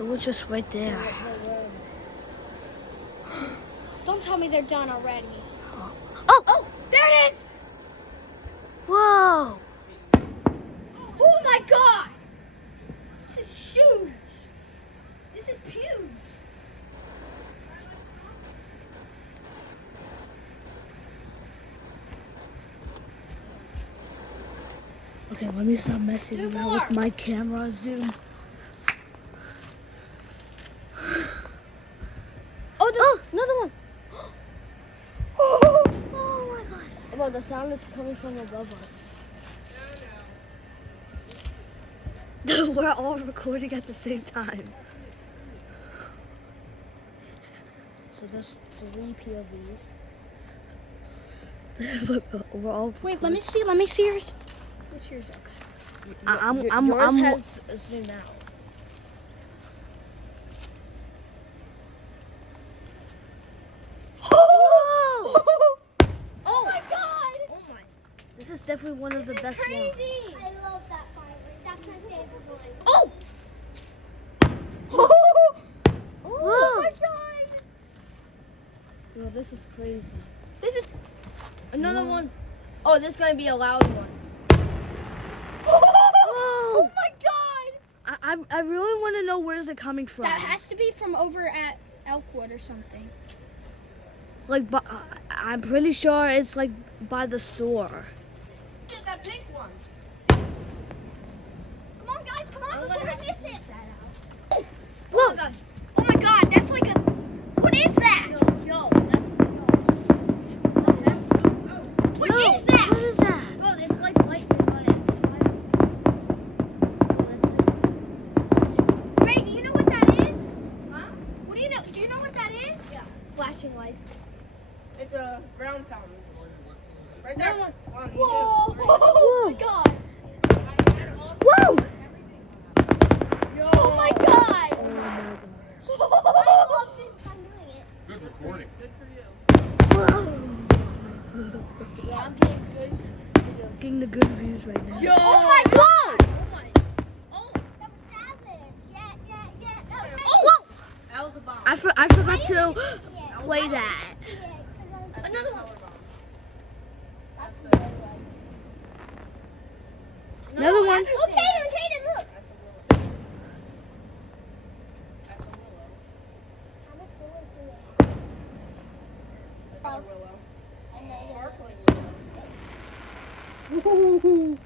It was just right there. Don't tell me they're done already. Oh! There it is! Whoa! Oh my god! This is huge! This is huge! Okay, let me stop messing around with my camera zoom. Oh, another one! Oh my gosh. Well, the sound is coming from above us. We're all recording at the same time. So there's 3 POVs. We're all. Wait, let me see yours. Which yours? Okay. I'm. Has zoom out. Oh my god! Oh my. This is definitely one of the best ones. I love that firework. That's my favorite one. Oh! Whoa! my god! Yo, this is crazy. This is another Whoa. one. Oh, this is going to be a loud one. Oh my god! I really want to know where's it coming from. That has to be from over at Elkwood or something. Like, but I'm pretty sure it's like by the store. Get that pink one. Come on, guys, come on, let's try to miss it. Oh Whoa! my gosh. Oh my god, that's like a. What is that? What is that? What is that? Bro, it's like lightning, but it's Ray, do you know what that is? Huh? What do you know? Do you know what that is? Yeah. Flashing lights. It's a brown fountain. Right there. No one. Come on, you Whoa! do it. Oh my god! Whoa! Yo. Oh my god! Oh my gosh. I love this. I'm doing it. Good recording. Good for you. Whoa! Yeah, I'm getting good. Getting the good views right now. Yo. Oh my god! Oh my. Oh. That was savage. Yeah. That was Oh! Whoa! That was a bomb. I forgot to play that. That's Another a one. color bomb. Another one. Oh, Tatum, look. That's a willow. That's a willow. How much willows do we have? Another willow. Another. Sparkling willow. Ooh.